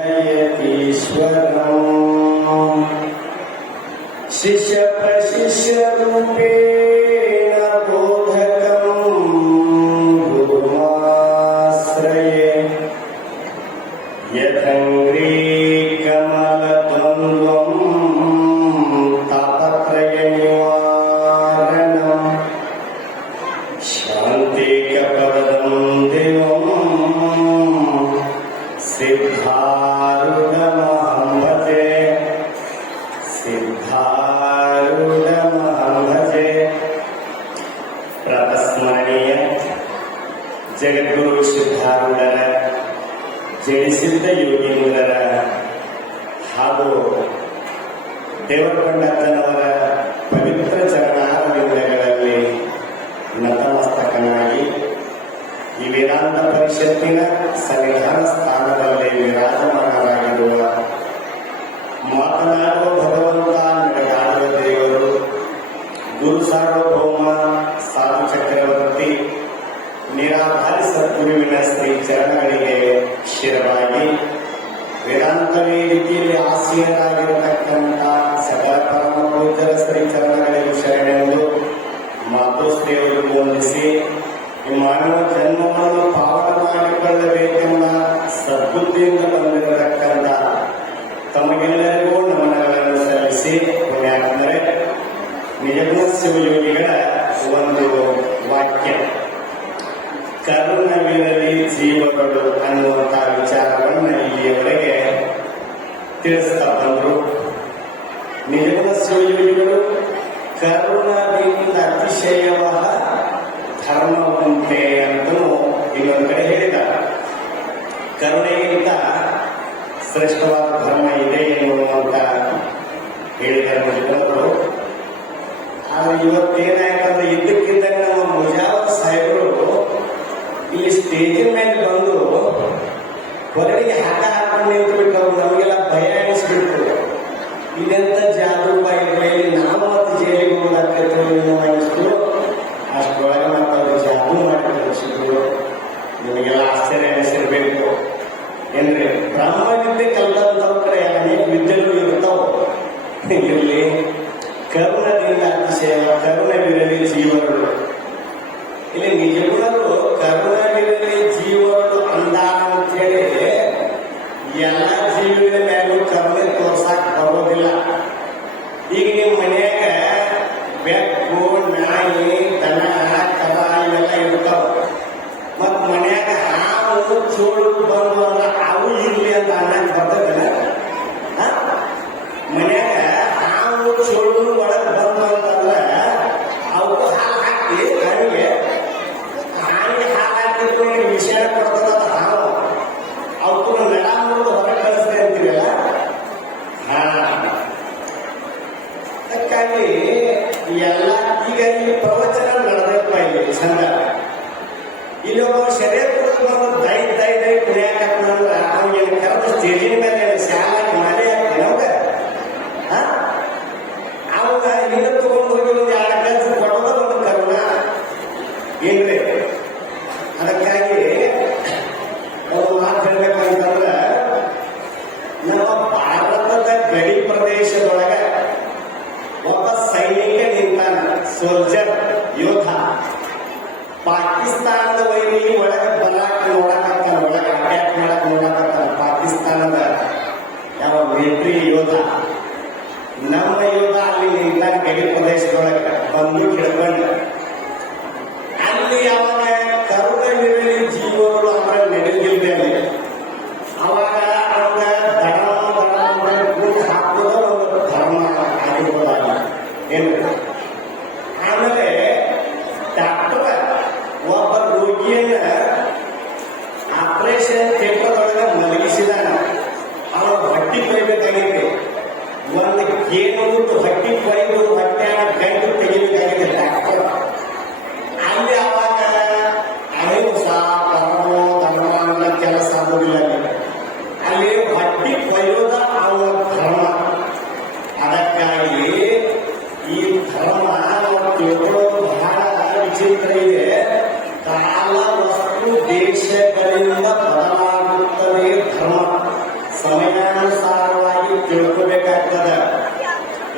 यतीश्वरम् शिष्य प्रशिष्य रूपेण बोधकम् गुरुमाश्रये यथङ्ग्रे कमलद्वन्द्वम् तापत्रयनिवारणम् शान्तिकपदम् देवम् सिद्धारूढमहं भजे सिद्धारूढमहं भजे ಪ್ರಾತಸ್ಮರಣೀಯ ಜಗದ್ಗುರು ಸಿದ್ಧಾರೂಢರ ಜನಿಸಿದ್ದ ಯೋಗೀಂದ್ರರ ಹಾಗೂ ದೇವರಕೊಂಡಪ್ಪನವರ ಪವಿತ್ರ ಚರಣಾರವಿಂದಗಳಲ್ಲಿ ನತಮಸ್ತಕನಾಗಿ ಈ ವೇದಾಂತ ಪರಿಷತ್ತಿನ ಸನ್ನಿಧಾನ ಸ್ಥಾನದಲ್ಲಿ ವಿರಾಜಮಾನರಾಗಿರುವ ಮಾತನಾಡುವ ಭಗವಂತ ನಡೆದಾಡುವ ದೇವರು ಗುರು ಸಾರ್ವಭೌಮ ಸಾಧು ಚಕ್ರವರ್ತಿ ನಿರಾಧಾರಿ ಸದ್ಗುರುವಿನ ಶ್ರೀ ಚರಣಗಳಿಗೆ ಶಿರವಾಗಿ ವೇದಾಂತ ವೇದಿಕೆಯಲ್ಲಿ ಆಸೀನರಾಗಿರತಕ್ಕಂಥ ಸಕಲ ಪರಮ ಪೂಜ್ಯರ ಶ್ರೀ ಚರಣಗಳಿಗೂ ಶರಣೆಂದು ಮಾತೋಶ್ರೀಯವರು ವಂದಿಸಿ ಮಾನವ ಜನ್ಮವನ್ನು ಪಾವನ ಮಾಡಿಕೊಳ್ಳಬೇಕೆಂಬ ಸದ್ಬುದ್ಧಿಯಿಂದ ಬಂದಿರತಕ್ಕಂಥ ತಮಗೆಲ್ಲರಿಗೂ ನಮನಗಳನ್ನು ಸಲ್ಲಿಸಿ ಪುಣ್ಯಾತ್ಮರೇ ನಿಜಗುಣ ಶಿವಯೋಗಿಗಳ ಒಂದು ವಾಕ್ಯ ಕರುಣವಿರಲಿ ಜೀವಗಳು ಅನ್ನುವಂತಹ ವಿಚಾರವನ್ನು ಇಲ್ಲಿಯವರೆಗೆ ತಿಳಿಸ್ತಾ ಬಂದರು. ನಿಜಗುಣ ಶಿವಯೋಗಿಗಳು ಕರುಣದಿಂದ ಅತಿಶಯವ ಧರ್ಮ ಉಂಟೆ ಅಂತಲೂ ಇನ್ನೊಂದು ಕಡೆ ಹೇಳಿದ್ದಾರೆ. ಕರುಣೆಗಿಂತ ಶ್ರೇಷ್ಠವಾದ ಧರ್ಮ ಇದೆ ಎನ್ನುವಂತ ಹೇಳಿದರು. ಆದರೆ ಇವತ್ತೇನಾಯ್ತಂದ್ರೆ ಇದ್ದಕ್ಕಿದ್ದಾಗ ನಮ್ಮ ಮುಜಾವರ್ ಸಾಹೇಬರು ಇಲ್ಲಿ ಸ್ಟೇಜಿನ ಮೇಲೆ ಬಂದು ಹೊರಗೆ ಹಾಕ ಹಾಕೊಂಡು ನಿಂತುಬಿಟ್ಟು ನಮಗೆಲ್ಲ ಭಯ ಅನಿಸ್ಬಿಟ್ಟು ಇದೆಂತ ಜಾದು ಬಾಯಿ ನಾವು ಮತ್ತು ಜೈಲಿಗೆ ಹೋಗೋದಾಗ್ತೈತೆ ಅನಿಸ್ತು. ಅಷ್ಟೊಳಗೆ ಮತ್ತು ಅವರು ಜಾದು ಮಾಡಿ ಕಳಿಸಿದ್ರು. ನಿಮಗೆಲ್ಲ ಆಶ್ಚರ್ಯ ಅನಿಸಿರ್ಬೇಕು ಏನ್ರಿ. ಬ್ರಹ್ಮವಿದ್ಯೆ ಕಲ್ತಂತವ್ರ ಕಡೆ ಅನೇಕ ವಿದ್ಯೆಗಳು ಇರ್ತಾವ. ಇರಲಿ ಕರುಣದಿಂದ ಅತಿಶಯ ಕರುಣವಿರಲಿ ಜೀವಗಳು. ಇಲ್ಲಿ ನಿಜಗುಣರು ಕರುಣವಿರಲಿ ಜೀವಗಳು ಅಂದ ಅಂತೇಳಿ ಎಲ್ಲ ಜೀವಿಗಳ ಮೇಲೂ ಕರುಣೆ ತೋರ್ಸಾಕ್ ಬರೋದಿಲ್ಲ. ಈಗ ನಿಮ್ಮ ಮನೆಯಾಗ ಬೆಕ್ಕು ನಾಯಿ ದನ ಕರ ಇವೆಲ್ಲ ಇರ್ತಾವ. ಮತ್ ಮನ್ಯಾಗ ಹಾವು ಚೋಳು ಬಂದು ಅಂದ್ರೆ ಅವು ಇರ್ಲಿ ಅಂತ ಅನ್ನಕ್ ಬರ್ತದಿಲ್ಲ. ಮನ್ಯಾಗ ಹಾವು ಚೋಳು ಒಳಗೆ ಬಂದು ಅಂತಂದ್ರೆ ಅವಕ್ಕೂ ಹಾಲು ಹಾಕಿ ಹಾವಿಗೆ ಹಾಲು ಹಾಕಿದ್ರು ವಿಷಯ ಕೊಡ್ತದ ಹಾವು ಅವಕ್ಕೂ ನೆಲ ಮುರಿದು ಹೊರಗೆ ಕಳಿಸ್ತಾ ಇರ್ತೀವಲ್ಲ. ಅದಕ್ಕಾಗಿ ಎಲ್ಲ ಈಗ ಈ ಪ್ರವಚನ ನಡೆದಪ್ಪ ಇಲ್ಲಿ ಚಂದ. ಇಲ್ಲಿ ಒಬ್ಬ ಶರೀರ ಬಂದು ದೈ ದೈ ದೈ ಕುಡಿಯಾಕಂದ್ರೆ ಅವ್ನಿಗೆ ಕರೆದು ಸ್ಟೇಜಿನ ಮೇಲೆ ಶಾಲಾಗಿ ಮನೆ ಹಾಕ್ತೀನಿ ಅವಾಗ ಅವಾಗ ಹಿಂದೆ ತಗೊಂಡು ಹೋಗಿ ಒಂದು 2 ಕೆಲಸ ಕೊಡೋದ ಒಂದು ಕರುಣ ಏನ್ರಿ. ಅದಕ್ಕಾಗಿ ಒಂದು ಮಾತು ಹೇಳ್ಬೇಕಂತಂದ್ರೆ ನಮ್ಮ ಭಾರತದ ಗಡಿ ಪ್ರದೇಶದೊಳಗೆ ಒಬ್ಬ ಸೈನಿಕ ನಿಂತಾನ, ಸೋಲ್ಜರ್ ಯೋಧ. ಪಾಕಿಸ್ತಾನದ ವೈರಿ ಒಳಗೆ ಬರಾಕ್ ನೋಡಕತ್ತಾನ, ಒಳಗೆ ಅಟ್ಯಾಕ್ ಮಾಡಕ್ ನೋಡಕತ್ತಾನ ಪಾಕಿಸ್ತಾನದ ಯಾವ ಮಿಲಿಟರಿ ಯೋಧ. ನಮ್ಮ ಯೋಧ ಅಲ್ಲಿ ನಿಂತಾನ ಗಡಿ ಪ್ರದೇಶದೊಳಗೆ ಬಂದು ಹಿಡ್ಕೊಂಡು. ಅಲ್ಲಿ ಯಾವಾಗ ಕರುಣವಿರಲಿ ಜೀವಗಳು ಅವರ ನಡೆದಿದ್ದೇನೆ ಅವಾಗ ಅವಾಗ ದಡ ಗುಂಡು ಹಾಕೋದ ಒಂದು ಧರ್ಮ ಆಗಿರ್ಬೋದಾಗಿ ಏನು. ಆಮೇಲೆ ಡಾಕ್ಟರ್ ಒಬ್ಬ ರೋಗಿಯನ್ನ ಆಪರೇಷನ್ ಥಿಯೇಟರ್ದೊಳಗೆ ಮಲಗಿಸಿದಾನ. ಅವರ ಹೊಟ್ಟಿ ಕೊಯ್ಬೇಕಾಗಿದೆ. ಒಂದು ಗೇಣು ಹೊಟ್ಟಿ ಕೊಯ್ದು ಹೊಟ್ಟೆಯ ಗಂಟು ತೆಗಿಬೇಕಾಗಿದೆ ಡಾಕ್ಟರ್. ಅಲ್ಲಿ ಅವಾಗ ಅಹಿಂಸ ಪರಮ ಧರ್ಮ ಅನ್ನೋ ಕೆಲಸ ಆಗುದಿಲ್ಲ. ಅಲ್ಲಿ ಹೊಟ್ಟಿ ಕೊಯ್ಯೋದ ಅವರ ಧರ್ಮ. ಅದಕ್ಕಾಗಿ ಈ ಧರ್ಮ ನಾವು ತಿಳ್ಕೊಳ್ಳೋದು ಬಹಳ ವಿಚಿತ್ರ ಇದೆ. ಕಾಲ ವಸ್ತು ದೇಶಗಳಿಂದ ಬದಲಾಗುತ್ತದೆ ಧರ್ಮ. ಸಮಯಾನುಸಾರವಾಗಿ ತಿಳ್ಕೋಬೇಕಾಗ್ತದ.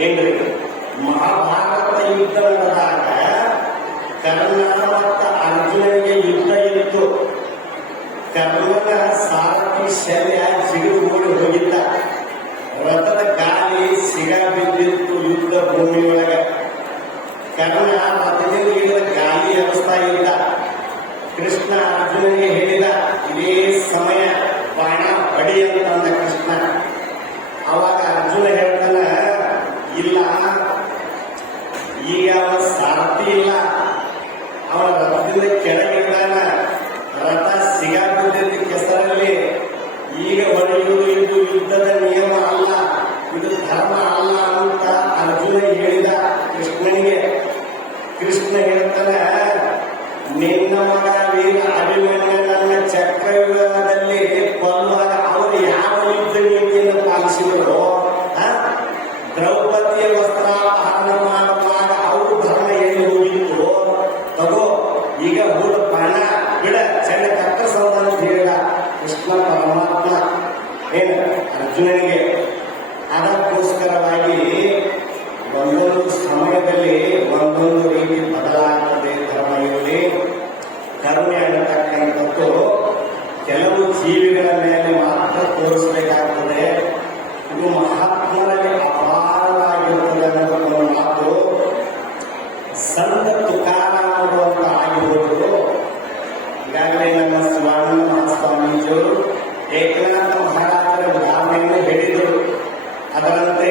ಏನ್ರಿ, ಮಹಾಭಾರತ ಯುದ್ಧ ನಡೆದಾಗ ಕರ್ಣ ಮತ್ತು ಅರ್ಜುನನಿಗೆ ಯುದ್ಧ ಇತ್ತು. ಕರ್ಣನ ಸಾರಥಿ ಶಲ್ಯ ಜಿಗಿದು ಓಡಿ ಹೋಗಿದ್ದ. ರಥದ ಗಾಲಿ ಸಿಗ ಬಿದ್ದಿತ್ತು ಯುದ್ಧ ಭೂಮಿಯೊಳಗೆ. ಕರ್ಣ ರಥದಿಂದ ಇಳಿದ ಗಾಲಿ ಎಬ್ಬಿಸ್ತಾ ಇದ್ದ. ಕೃಷ್ಣ ಅರ್ಜುನನಿಗೆ ಹೇಳಿದ, ಇದೇ ಸಮಯ ಬಾಣ ಬಡಿ ಅಂತಂದ ಕೃಷ್ಣ. ಅವಾಗ ಅರ್ಜುನ ಹೇಳ್ತಾನ, ಇಲ್ಲ, ಈಗ ಅವನ ಸಾರಥಿ ಇಲ್ಲ, ಅವನ ರಥದಿಂದ ಕೆಳಗಿದ್ದಾನ, ರಥ ಸಿಗಾಬಿದ್ದ ಕೆಸರಲ್ಲಿ. ಈಗ ಹೊಡೆಯುವುದು ಇದು ಯುದ್ಧದ ನಿಯಮ ಅಲ್ಲ, ಇದು ಧರ್ಮ ಅಲ್ಲ ಅಂತ ಅರ್ಜುನ ಹೇಳಿದ ಕೃಷ್ಣನಿಗೆ. ಕೃಷ್ಣ ಹೇಳ್ತಾನ, ನಿನ್ನ ಮಗ ವೀರ ಅಭಿಮನ್ಯನನ್ನ ಚಕ್ರವ್ಯೂಹದಲ್ಲಿ ಕೊಲ್ಲುವಾಗ ಅವರು ಯಾವ ಯುದ್ಧ ನೀತಿಯನ್ನು ಪಾಲಿಸಿದರು? ದ್ರೌಪದಿಯ ವಸ್ತ್ರಾಪಹರಣ ಮಾಡುವಾಗ ಅವರು ಧರ್ಮ ಎಲ್ಲಿ ಹೋಗಿತ್ತು? ತಗೋ, ಈಗ ಹೋದ ಬಾಣ ಬಿಡ, ಚೆನ್ನ ಕತ್ತರಿಸೋದ ಅಂತ ಹೇಳಿದ ಕೃಷ್ಣ ಪರಮಾತ್ಮ ಏನು ಅರ್ಜುನನಿಗೆ. ಅದಕ್ಕೋಸ್ಕರವಾಗಿ ಒಂದೊಂದು ಸಮಯದಲ್ಲಿ ಒಂದೊಂದು ರೀತಿ ಬದಲಾಗ್ತದೆ ಧರ್ಮದಲ್ಲಿ. ಕರುಣೆ ಅನ್ನತಕ್ಕಂಥದ್ದು ಕೆಲವು ಜೀವಿಗಳ ಮೇಲೆ ಮಾತ್ರ ತೋರಿಸಬೇಕಾಗ್ತದೆ. ಇದು ಮಹಾತ್ಮರಲ್ಲಿ ಅಪಾರವಾಗಿರುತ್ತದೆ ಅನ್ನೋದು ಒಂದು ಮಾತು. ಸಂತ ತುಕಾರಾಮರು ಅಂತ ಆಗಿರುವುದು. ಈಗಾಗಲೇ ನಮ್ಮ ಸುವರ್ಣ ಮಹಾಸ್ವಾಮೀಜಿಯವರು ಏಕನಾಥ ಮಹಾರಾಜರ ಉದಾಹರಣೆಯನ್ನು ಹೇಳಿದರು. ಅದರಂತೆ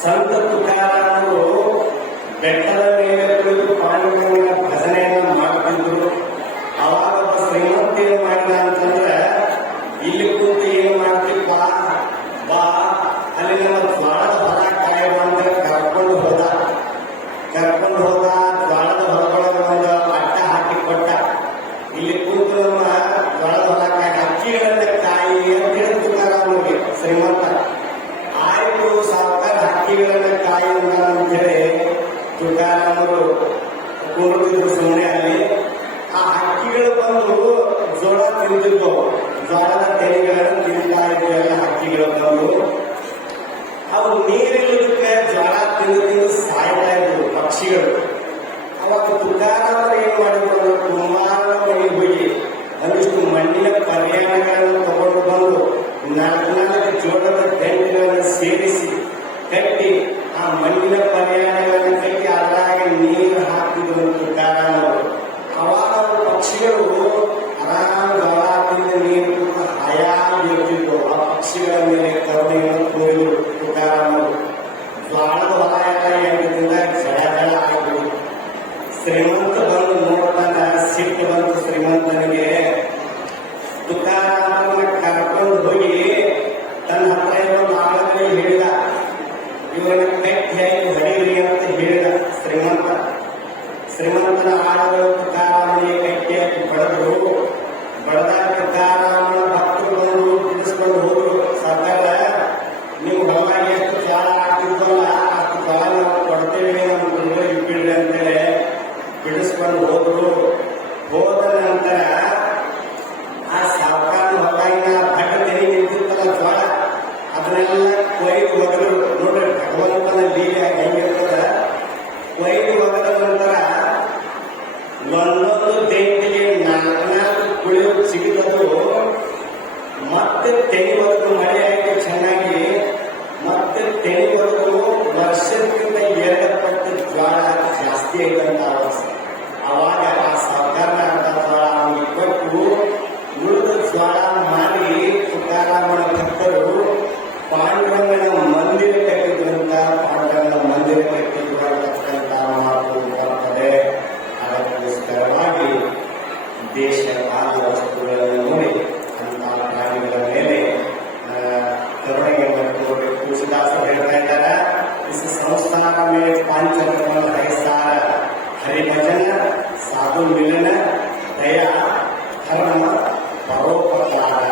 ಸಂತ ತುಕಾರಾಮರು ಬೆಟ್ಟದ ಮೇಲೆ ಕುಳಿತು ಪಾಂಡುರಂಗನ ಭಜನೆಯನ್ನು ಮಾಡುತ್ತಿದ್ದರು. ಅವಾಗ ಒಬ್ಬ ಶ್ರೀಮಂತ ಏನು ಮಾಡಿದ ಅಂತಂದ್ರೆ, ಇಲ್ಲಿ ಕೂತು ಏನು ಮಾಡ್ತಿಪ್ಪ, ಬಾ ಅಲ್ಲಿ ನಮ್ಮ ಜ್ವಾಳದ ಹೊರ ಕಾಯುವ ಅಂತ ಕರ್ಕೊಂಡು ಹೋದ. ಜ್ವಾಳದ ಹೊರಗೊಳಗೆ ಒಂದು ಅಡ್ಡ ಹಾಕಿ ಕೊಟ್ಟ. ಇಲ್ಲಿ ಕೂತು ನಮ್ಮ ಜ್ವಾಳದ ಹೊರ ಕಾಯಿ ಹಕ್ಕಿಗಳನ್ನ ಕಾಯಿ ಅಂತ ಹೇಳಿ ತುಕಾರಾಮನಿಗೆ ಶ್ರೀಮಂತ. ಆಯ್ತು ಸಾವುಕಾರ, ಹಕ್ಕಿಗಳನ್ನ ಕಾಯಿ ಅಂತ ಹೇಳಿ ತುಕಾರಾಮರು ಕೂರುತ್ತಿದ್ರು ಸುಮ್ಮನೆ ಅಲ್ಲಿ. ಆ ಹಕ್ಕಿಗಳು ಬಂದು ಜೋಳ ತಿಂತಿದ್ವು, ಜ್ವಾಳದ ತೆನೆಗಳನ್ನು ತಿಂತಾ ಇದ್ವು ಎಲ್ಲ ಹಕ್ಕಿಗಳು ಬಂದು. ಅವು ನೀರಿಲ್ಲದಕ್ಕೆ ಜ್ವಾಳ ತಿಂದು ತಿಂದು ಸಾಯ್ತಾ ಇದ್ವು ಪಕ್ಷಿಗಳು. ಅವಾಗ ತುಕಾರಾಮರು ಏನ್ ಮಾಡಿದ್ರು, ಕುಂಬಾರನ ಮನೆಗೆ ಹೋಗಿ ಒಂದಿಷ್ಟು ಮಣ್ಣಿನ ಪರ್ಯಾಯಗಳನ್ನು ತಗೊಂಡು ಬಂದು 4 ಜೋಳದ ದಂಡೆಗಳನ್ನು ಸೇರಿಸಿ ಕಟ್ಟಿ ಆ ಮಣ್ಣಿನ ಪರ್ಯಾಯಗಳನ್ನು ಕಟ್ಟಿ ಅದ್ರಾಗ ನೀರು ಹಾಕಿದ್ರು ತುಕಾರಾಮರು. ಅವಾಗ ಪಕ್ಷಿಗಳು ಆರಾಮ ಜ್ವಾಳದಿಂದ ನೀರು ಹಯಾಗಿರ್ತಿದ್ವು. ಆ ಪಕ್ಷಿಗಳ ಮೇಲೆ ಕರುಣೆಯನ್ನು ತೋರಿದರು ತುಕಾರಾಮರು. ಜ್ವಾಳದ ಹೊಲ ಎಲ್ಲ ಎಂಟದಿಂದ ಜಡ ಜಡ ಆಗಿದ್ರು. ಶ್ರೀಮಂತ ಬಂದು ನೋಡ್ತಾನ, ಸಿಟ್ಟು ಬಂತು ಶ್ರೀಮಂತನಿಗೆ. ತುಕಾರಾಮನ ಕರ್ಕೊಂಡು ಹೋಗಿ ತನ್ನ ಹತ್ರ ಇರೋ ಆಳದಲ್ಲಿ ಹೇಳಿದ, ಇವರನ್ನ ಕಟ್ಟಿಯಾಗಿ ಹೊಡೆಯಿರಿ ಅಂತ ಹೇಳಿದ ಶ್ರೀಮಂತನ ಆಳಗಳು ತುಕಾರಾಮನಿಗೆ ಕಟ್ಟಿಯಾಗಿ ಬಡದರು. ಬಡದಾಗ ತುಕಾರಾಮನ ಭಕ್ತರು ಬಂದು ಬಿಡಿಸ್ಕೊಂಡು ಹೋದ್ರು. ಸರ್ಕಾರ, ನೀವು ಹೊಲ ಎಷ್ಟು ಜ್ವಾಳ ಆಗ್ತಿದ್ವಲ್ಲ ಅಷ್ಟು ಜ್ವಾಳ ನಾವು ಕೊಡ್ತೇವೆ, ನಮ್ಮ ಗುರುಗಳಿಗೆ ಬಿಡ್ರಿ ಅಂತೇಳಿ ಬಿಡಿಸ್ಕೊಂಡು ಹೋದ್ರು. ಹೋದ ನಂತರ ಆ ಸಾವುಕಾರನ ಹೊಲಾಗಿನ ಭಟ್ಟ ತೆರಿಗೆ ನಿಂತಿರ್ತಲ್ಲ ಜ್ವಾಳ, ಅದನ್ನೆಲ್ಲ ಕೊಯ್ದು ಒಗೆದ್ರು. ನೋಡ್ರಿ ಭಗವಂತನ ಲೀಲೆ ಹೆಂಗಿರ್ತದ. ಕೊಯ್ದು ಒಗೆದ ನಂತರ ಒಂದೊಂದು ದೇಂಟಿಗೆ 4 ಕುಳಿಯು ಸಿಗಿದದು. ಮತ್ತೆ ತೆನೆ ಒಗೆದು ಮಳೆ ಆಯ್ತು ಚೆನ್ನಾಗಿ. ಮತ್ತೆ ತೆನೆ ಒಗೆದು ವರ್ಷಕ್ಕಿಂತ 2 ಪಟ್ಟು ಜ್ವಾಳ ಜಾಸ್ತಿ ಆಯ್ತಂತ ಅವಾಗ ಆ ಸಾವುಕಾರನ ಅರ್ಧ ಜ್ವಾಳ ಅವನಿಗೆ ಕೊಟ್ಟು ಉಳಿದ ಜ್ವಾಳ ಮಾಡಿ ತುಕಾರಾಮನ ಭಕ್ತರು ಪಾಂಡುರಂಗನ ಮಂದಿರ ಕಟ್ಟಿದ್ರಂತ. ಪಾಂಡುರಂಗನ ಮಂದಿರ ಕಟ್ಟಿದ್ರಂತ ಮಾತು ಬರ್ತದೆ. ಅದಕ್ಕೋಸ್ಕರವಾಗಿ ದೇಶವಾದ ವಸ್ತುಗಳನ್ನು ನೋಡಿ ಅಂತ ಪ್ರಾಣಿಗಳ ಮೇಲೆ ಕರುಣೆಯನ್ನು ತೋರಬೇಕು. ತುಳಸಿದಾಸರು ಹೇಳ್ತಾ ಇದ್ದಾರೆ, इस संस्कार में पांचकर्म है सार, हरिभजन, साधु मिलन, दया, धर्म, परोपकार.